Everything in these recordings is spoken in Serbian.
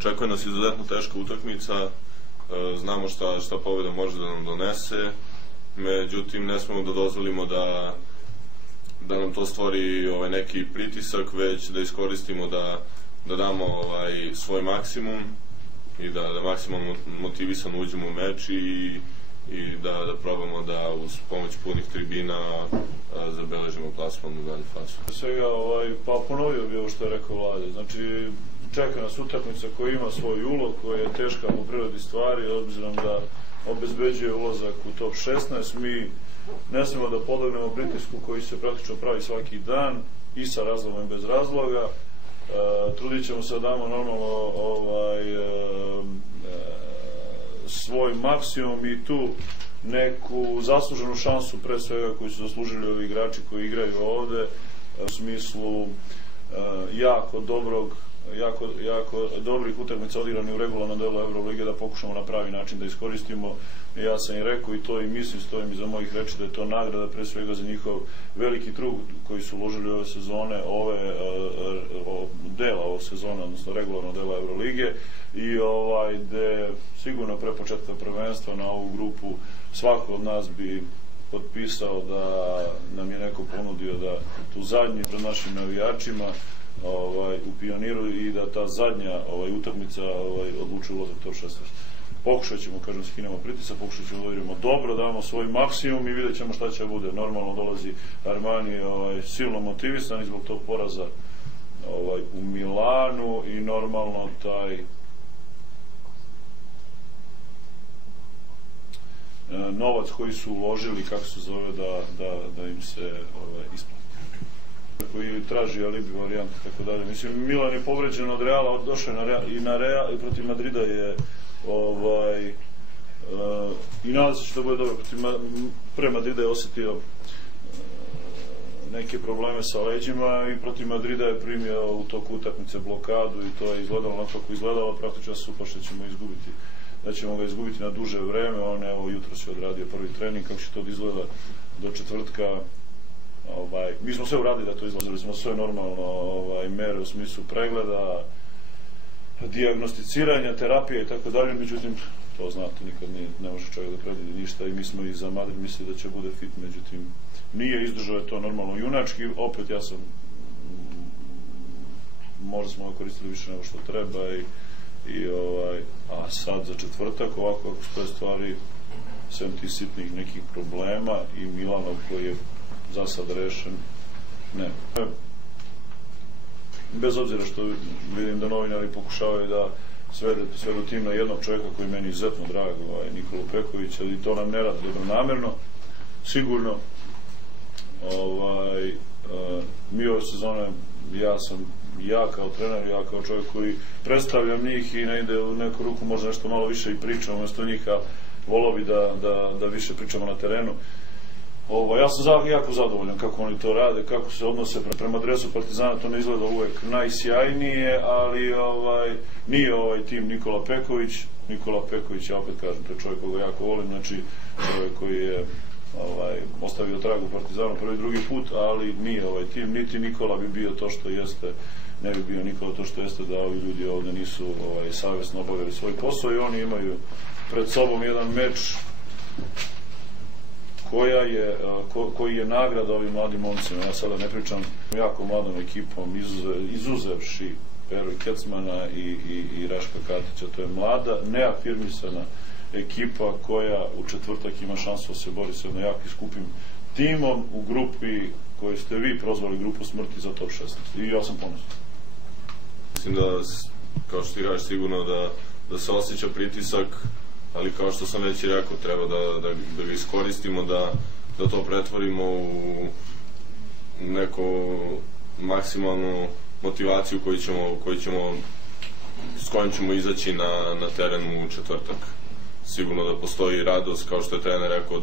Očekuje nas izuzetno teška utakmica, znamo šta pobjeda može da nam donese, međutim ne smemo da dozvolimo da nam to stvori neki pritisak, već da iskoristimo da damo svoj maksimum i da maksimalno motivisano uđemo u meč i da probamo da uz pomoć punih tribina zabeležimo plasman u dalju fazu. Svega, pa ponovio bi ovo što je rekao Vlade, znači čeka nas utakmica koja ima svoj ulog, koja je teška po prirodi stvari, obzirom da obezbeđuje ulazak u top 16, mi ne smemo da podlegnemo pritisku koji se praktično pravi svaki dan i sa razlogom i bez razloga. Trudit ćemo se da damo normalno svoj maksimum i tu neku zasluženu šansu pre svega koju su zaslužili ovi igrači koji igraju ovde u smislu jako dobrih utakmica odigrani u regularnom delu Evrolige, da pokušamo na pravi način da iskoristimo. Ja sam i rekao i to i mislim, stojim iza mojih reči da je to nagrada pre svega za njihov veliki trud koji su uložili ove sezone, dela ove sezone, odnosno regularnog dela Evrolige, i gde sigurno pre početka prvenstva na ovu grupu svako od nas bi potpisao da nam je neko ponudio da tu zadnji pred našim navijačima u Pioniru i da ta zadnja utakmica odlučuje ulazak top 16. Pokušat ćemo, kažem, skinemo pritisak, pokušat ćemo da odigramo dobro, damo svoj maksimum i vidjet ćemo šta će bude. Normalno dolazi Armani silno motivisan zbog tog poraza u Milanu i normalno taj novac koji su uložili, kako se zove, da im se isplati. Koji traži alibi varijante, tako dalje. Mislim, Milan je povređen od Reala, došao i protiv Madrida je i nada se će da bude dobro. Pre Madrida je osetio neke probleme sa leđima i protiv Madrida je primio u toku utakmice blokadu i to je izgledalo na kako izgledalo, praktično se upa što ćemo izgubiti. Da ćemo ga izgubiti na duže vreme, on evo jutro se odradio prvi trening, kako će to da izgleda do četvrtka. Mi smo sve uradili da to izlazili, smo sve normalno mere u smislu pregleda, dijagnosticiranja, terapije i tako dalje, međutim, to znate, nikad ne može čovjek da predvidi ništa i mi smo i za Madrid mislili da će bude fit, međutim, nije, izdržao je to normalno junački, opet ja sam, možda smo ga koristili više nego što treba a sad za četvrtak, ovako ako stoje stvari, sem tih sitnih nekih problema i Milanov koji je za sad rešen, ne. Bez obzira što vidim da novinari pokušavaju da svedu tim na jednog čovjeka koji meni izuzetno drag, Nikolu Pekovića, ali to nam ne radi dobronamerno. Sigurno, mi ove sezone, ja kao trener, ja kao čovjek koji predstavljam njih i ne ide u neku ruku, možda nešto malo više i pričam umjesto njih, a volao bi da više pričamo na terenu. Ja sam jako zadovoljan kako oni to rade, kako se odnose prema dresu Partizana, to ne izgleda uvek najsjajnije, ali nije ovaj tim Nikola Peković. Nikola Peković, ja opet kažem, to je čovjek koga jako volim, znači čovjek koji je ostavio trag u Partizanu prvi i drugi put, ali nije ovaj tim, niti Nikola bi bio to što jeste, ne bi bio Nikola to što jeste da ovi ljudi ovde nisu savjesno obavljali svoj posao i oni imaju pred sobom jedan meč koji je nagrada ovim mladim momcima. Ja sada ne pričam jako mladom ekipom, izuzevši Peru i Kecmana i Raška Katića. To je mlada, neafirmisana ekipa koja u četvrtak ima šansu da se bori sa jednom jako skupim timom u grupi koju ste vi prozvali grupu smrti za top 16. I ja sam ponosan. Mislim da, kao što ti kažeš, sigurno da se osjeća pritisak, ali kao što sam već i rekao, treba da ga iskoristimo, da to pretvorimo u neku maksimalnu motivaciju s kojom ćemo izaći na teren u četvrtak. Sigurno da postoji radost, kao što je trener rekao,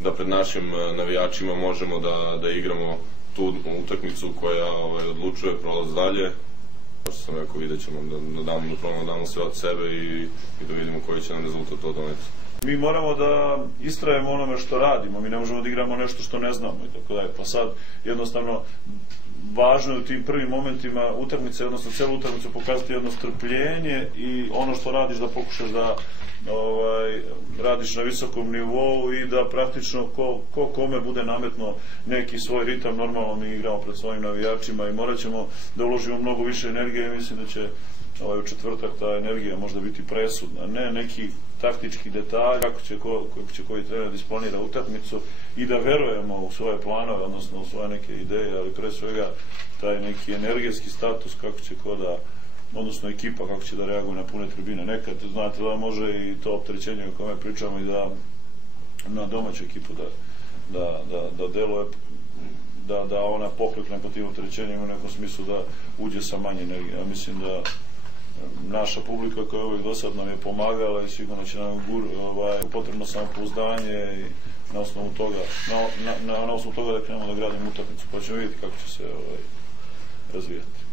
da pred našim navijačima možemo da igramo tu utakmicu koja odlučuje prolaz dalje. Kao što sam rekao, vidjet ćemo da damo sve od sebe i da vidimo koji će nam rezultat to doneti. Mi moramo da istrajemo onome što radimo, mi ne možemo da igramo nešto što ne znamo i tako dalje. Pa sad, jednostavno, važno je u tim prvim momentima utakmice, odnosno celu utakmicu pokazati jedno strpljenje i ono što radiš da pokušaš da radiš na visokom nivou i da praktično ko kome bude nametno neki svoj ritam. Normalno mi igramo pred svojim navijačima i morat ćemo da uložimo mnogo više energije i mislim da će u četvrtak ta energija možda biti presudna, ne neki taktički detalj, kako će koji trener displanira utakmicu i da verujemo u svoje planove, odnosno u svoje neke ideje, ali pre svega taj neki energetski status, kako će odnosno ekipa kako će da reaguje na pune tribine. Nekad, znate, da može i to opterećenje o kome pričamo i da na domaću ekipu da deluje, da ona poklekne po tim opterećenjima u nekom smislu da uđe sa manje energije. Ja mislim da naša publika koja je uvijek do sad nam je pomagala i sigurno će nam potrebno samopouzdanje i na osnovu toga da krenemo da gradimo utakmicu, pa ćemo vidjeti kako će se razvijati.